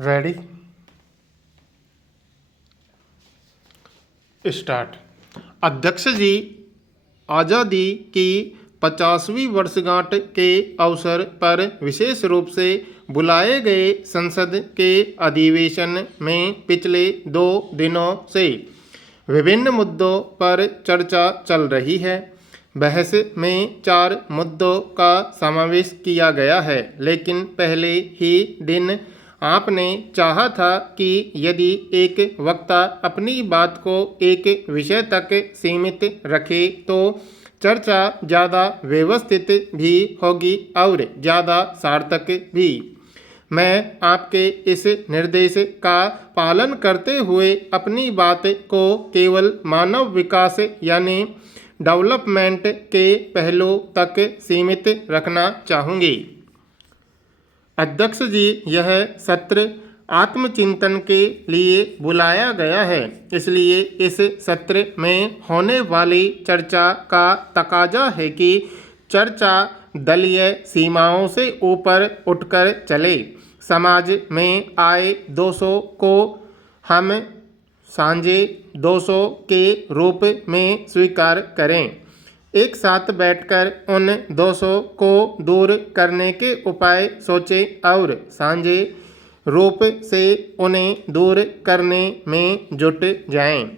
Ready start. अध्यक्ष जी, आज़ादी की 50वीं वर्षगांठ के अवसर पर विशेष रूप से बुलाए गए संसद के अधिवेशन में पिछले 2 दिनों से विभिन्न मुद्दों पर चर्चा चल रही है। बहस में 4 मुद्दों का समावेश किया गया है, लेकिन पहले ही दिन आपने चाहा था कि यदि एक वक्ता अपनी बात को एक विषय तक सीमित रखे तो चर्चा ज़्यादा व्यवस्थित भी होगी और ज़्यादा सार्थक भी। मैं आपके इस निर्देश का पालन करते हुए अपनी बात को केवल मानव विकास यानी डेवलपमेंट के पहलू तक सीमित रखना चाहूँगी। अध्यक्ष जी, यह सत्र आत्मचिंतन के लिए बुलाया गया है, इसलिए इस सत्र में होने वाली चर्चा का तकाजा है कि चर्चा दलीय सीमाओं से ऊपर उठकर चले। समाज में आए दोषों को हम साझे दोषों के रूप में स्वीकार करें, एक साथ बैठकर उन दोषों को दूर करने के उपाय सोचें और साझे रूप से उन्हें दूर करने में जुट जाएं।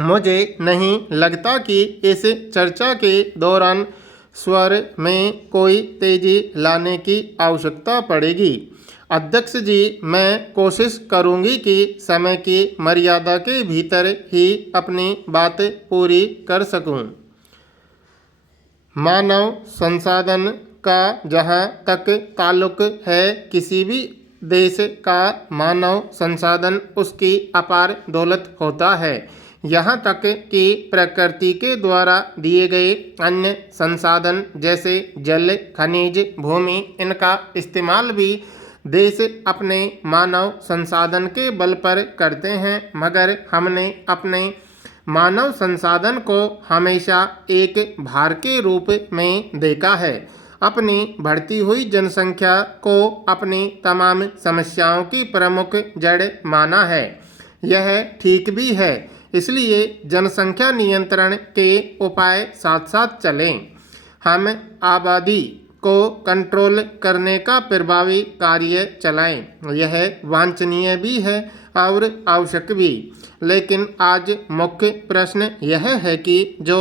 मुझे नहीं लगता कि इस चर्चा के दौरान स्वर में कोई तेजी लाने की आवश्यकता पड़ेगी। अध्यक्ष जी, मैं कोशिश करूंगी कि समय की मर्यादा के भीतर ही अपनी बात पूरी कर सकूं। मानव संसाधन का जहाँ तक ताल्लुक है, किसी भी देश का मानव संसाधन उसकी अपार दौलत होता है। यहाँ तक कि प्रकृति के द्वारा दिए गए अन्य संसाधन जैसे जल, खनिज, भूमि, इनका इस्तेमाल भी देश अपने मानव संसाधन के बल पर करते हैं, मगर हमने अपने मानव संसाधन को हमेशा एक भार के रूप में देखा है, अपनी बढ़ती हुई जनसंख्या को अपनी तमाम समस्याओं की प्रमुख जड़ माना है। यह ठीक भी है, इसलिए जनसंख्या नियंत्रण के उपाय साथ साथ चलें। हम आबादी को कंट्रोल करने का प्रभावी कार्य चलाएं। यह वांछनीय भी है और आवश्यक भी, लेकिन आज मुख्य प्रश्न यह है कि जो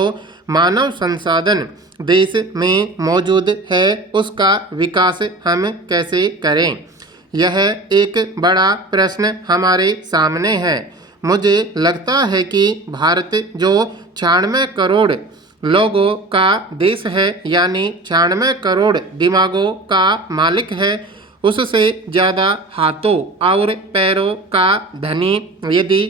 मानव संसाधन देश में मौजूद है उसका विकास हम कैसे करें। यह एक बड़ा प्रश्न हमारे सामने है। मुझे लगता है कि भारत जो 96 करोड़ लोगों का देश है, यानी 96 करोड़ दिमागों का मालिक है, उससे ज़्यादा हाथों और पैरों का धनी यदि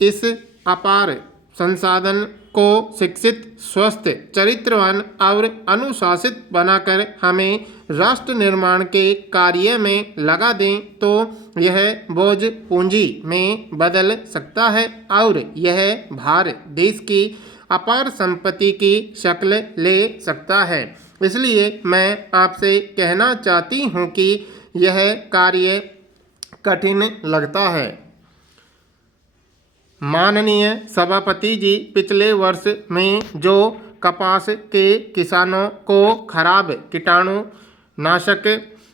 इस अपार संसाधन को शिक्षित, स्वस्थ, चरित्रवान और अनुशासित बनाकर हमें राष्ट्र निर्माण के कार्य में लगा दें तो यह बोझ पूंजी में बदल सकता है और यह भार देश की अपार संपत्ति की शक्ल ले सकता है। इसलिए मैं आपसे कहना चाहती हूँ कि यह कार्य कठिन लगता है। माननीय सभापति जी, पिछले वर्ष में जो कपास के किसानों को खराब कीटाणुनाशक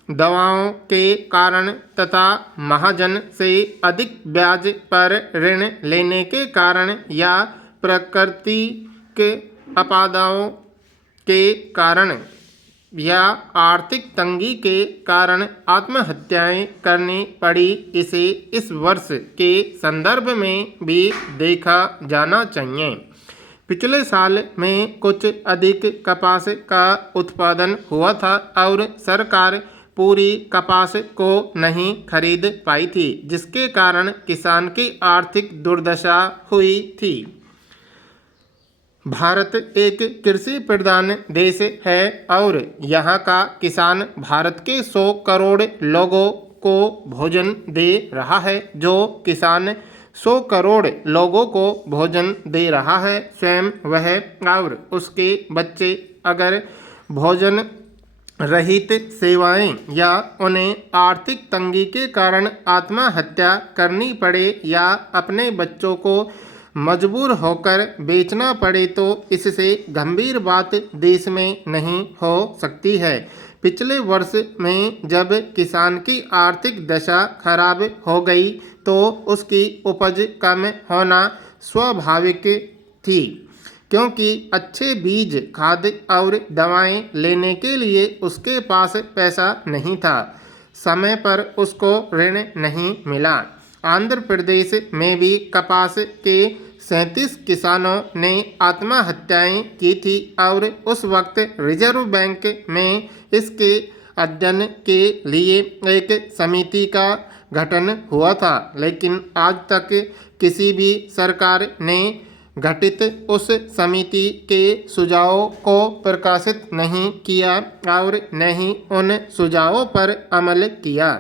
दवाओं के कारण तथा महाजन से अधिक ब्याज पर ऋण लेने के कारण या प्राकृतिक आपदाओं के कारण या आर्थिक तंगी के कारण आत्महत्याएं करनी पड़ी, इसे इस वर्ष के संदर्भ में भी देखा जाना चाहिए। पिछले साल में कुछ अधिक कपास का उत्पादन हुआ था और सरकार पूरी कपास को नहीं खरीद पाई थी, जिसके कारण किसान की आर्थिक दुर्दशा हुई थी। भारत एक कृषि प्रधान देश है और यहाँ का किसान भारत के 100 करोड़ लोगों को भोजन दे रहा है। जो किसान 100 करोड़ लोगों को भोजन दे रहा है, स्वयं वह और उसके बच्चे अगर भोजन रहित सेवाएं या उन्हें आर्थिक तंगी के कारण आत्महत्या करनी पड़े या अपने बच्चों को मजबूर होकर बेचना पड़े तो इससे गंभीर बात देश में नहीं हो सकती है। पिछले वर्ष में जब किसान की आर्थिक दशा खराब हो गई तो उसकी उपज कम होना स्वाभाविक थी, क्योंकि अच्छे बीज, खाद और दवाएं लेने के लिए उसके पास पैसा नहीं था। समय पर उसको ऋण नहीं मिला। आंध्र प्रदेश में भी कपास के 37 किसानों ने आत्महत्याएं की थी और उस वक्त रिजर्व बैंक में इसके अध्ययन के लिए एक समिति का गठन हुआ था, लेकिन आज तक किसी भी सरकार ने गठित उस समिति के सुझावों को प्रकाशित नहीं किया और न ही उन सुझावों पर अमल किया।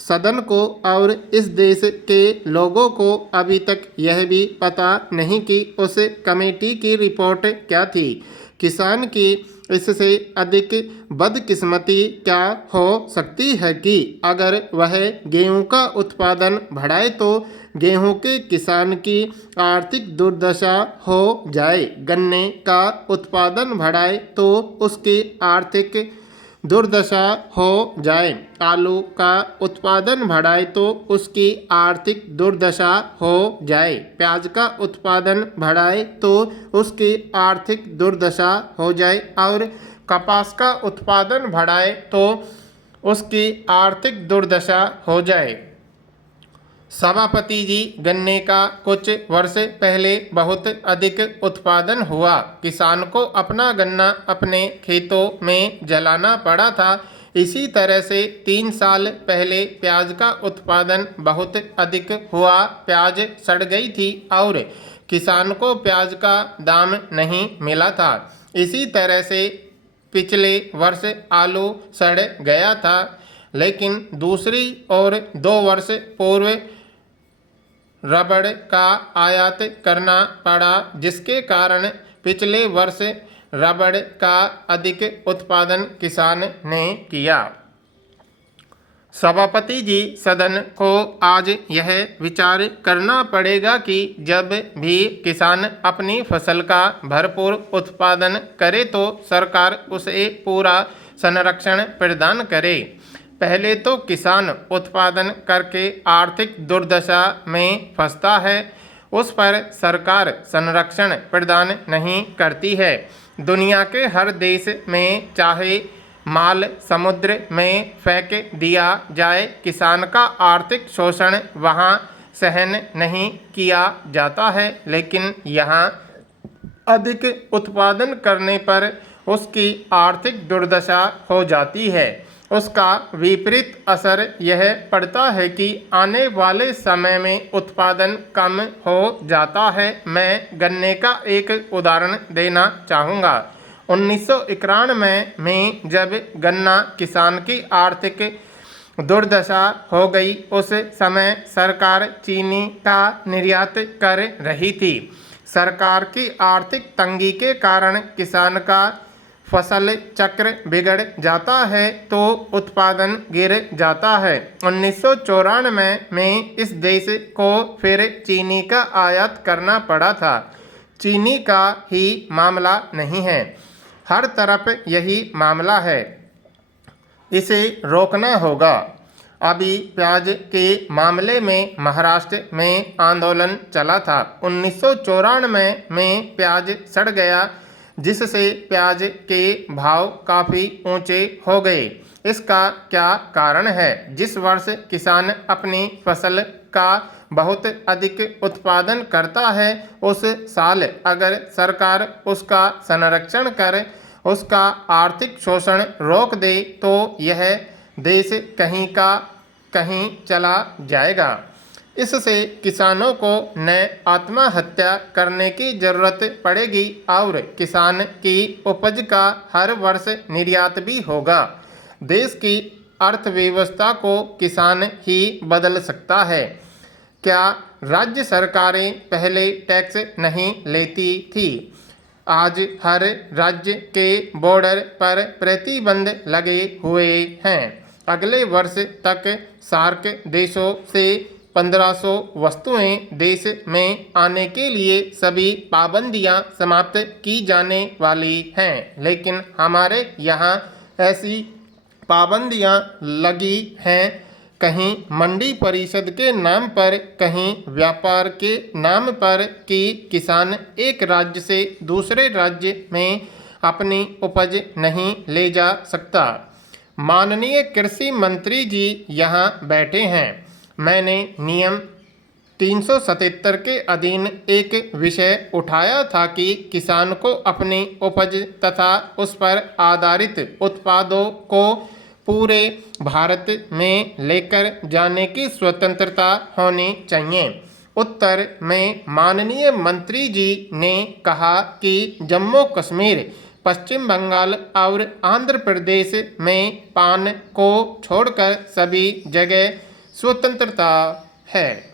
सदन को और इस देश के लोगों को अभी तक यह भी पता नहीं कि उस कमेटी की रिपोर्ट क्या थी। किसान की इससे अधिक बदकिस्मती क्या हो सकती है कि अगर वह गेहूं का उत्पादन बढ़ाए तो गेहूं के किसान की आर्थिक दुर्दशा हो जाए, गन्ने का उत्पादन बढ़ाए तो उसकी आर्थिक दुर्दशा हो जाए, आलू का उत्पादन बढ़ाए तो उसकी आर्थिक दुर्दशा हो जाए, प्याज का उत्पादन बढ़ाए तो उसकी आर्थिक दुर्दशा हो जाए और कपास का उत्पादन बढ़ाए तो उसकी आर्थिक दुर्दशा हो जाए। सभापति जी, गन्ने का कुछ वर्ष पहले बहुत अधिक उत्पादन हुआ। किसान को अपना गन्ना अपने खेतों में जलाना पड़ा था। इसी तरह से 3 साल पहले प्याज का उत्पादन बहुत अधिक हुआ। प्याज सड़ गई थी और किसान को प्याज का दाम नहीं मिला था। इसी तरह से पिछले वर्ष आलू सड़ गया था, लेकिन दूसरी ओर 2 वर्ष पूर्व रबड़ का आयात करना पड़ा, जिसके कारण पिछले वर्ष रबड़ का अधिक उत्पादन किसान ने किया। सभापति जी, सदन को आज यह विचार करना पड़ेगा कि जब भी किसान अपनी फसल का भरपूर उत्पादन करे तो सरकार उसे पूरा संरक्षण प्रदान करे। पहले तो किसान उत्पादन करके आर्थिक दुर्दशा में फंसता है, उस पर सरकार संरक्षण प्रदान नहीं करती है। दुनिया के हर देश में चाहे माल समुद्र में फेंक दिया जाए, किसान का आर्थिक शोषण वहाँ सहन नहीं किया जाता है, लेकिन यहाँ अधिक उत्पादन करने पर उसकी आर्थिक दुर्दशा हो जाती है। उसका विपरीत असर यह पड़ता है कि आने वाले समय में उत्पादन कम हो जाता है। मैं गन्ने का एक उदाहरण देना चाहूँगा। 1991 में जब गन्ना किसान की आर्थिक दुर्दशा हो गई, उस समय सरकार चीनी का निर्यात कर रही थी। सरकार की आर्थिक तंगी के कारण किसान का फसल चक्र बिगड़ जाता है तो उत्पादन गिर जाता है। 1994 में इस देश को फिर चीनी का आयात करना पड़ा था। चीनी का ही मामला नहीं है, हर तरफ यही मामला है। इसे रोकना होगा। अभी प्याज के मामले में महाराष्ट्र में आंदोलन चला था। 1994 में प्याज सड़ गया, जिससे प्याज के भाव काफ़ी ऊंचे हो गए। इसका क्या कारण है? जिस वर्ष किसान अपनी फसल का बहुत अधिक उत्पादन करता है, उस साल अगर सरकार उसका संरक्षण कर उसका आर्थिक शोषण रोक दे तो यह देश कहीं का कहीं चला जाएगा। इससे किसानों को न आत्महत्या करने की जरूरत पड़ेगी और किसान की उपज का हर वर्ष निर्यात भी होगा। देश की अर्थव्यवस्था को किसान ही बदल सकता है। क्या राज्य सरकारें पहले टैक्स नहीं लेती थी? आज हर राज्य के बॉर्डर पर प्रतिबंध लगे हुए हैं। अगले वर्ष तक सार्क देशों से 1500 वस्तुएं देश में आने के लिए सभी पाबंदियां समाप्त की जाने वाली हैं, लेकिन हमारे यहाँ ऐसी पाबंदियां लगी हैं, कहीं मंडी परिषद के नाम पर, कहीं व्यापार के नाम पर, कि किसान एक राज्य से दूसरे राज्य में अपनी उपज नहीं ले जा सकता। माननीय कृषि मंत्री जी यहाँ बैठे हैं। मैंने नियम 377 के अधीन एक विषय उठाया था कि किसान को अपनी उपज तथा उस पर आधारित उत्पादों को पूरे भारत में लेकर जाने की स्वतंत्रता होनी चाहिए। उत्तर में माननीय मंत्री जी ने कहा कि जम्मू कश्मीर, पश्चिम बंगाल और आंध्र प्रदेश में पान को छोड़कर सभी जगह स्वतंत्रता है।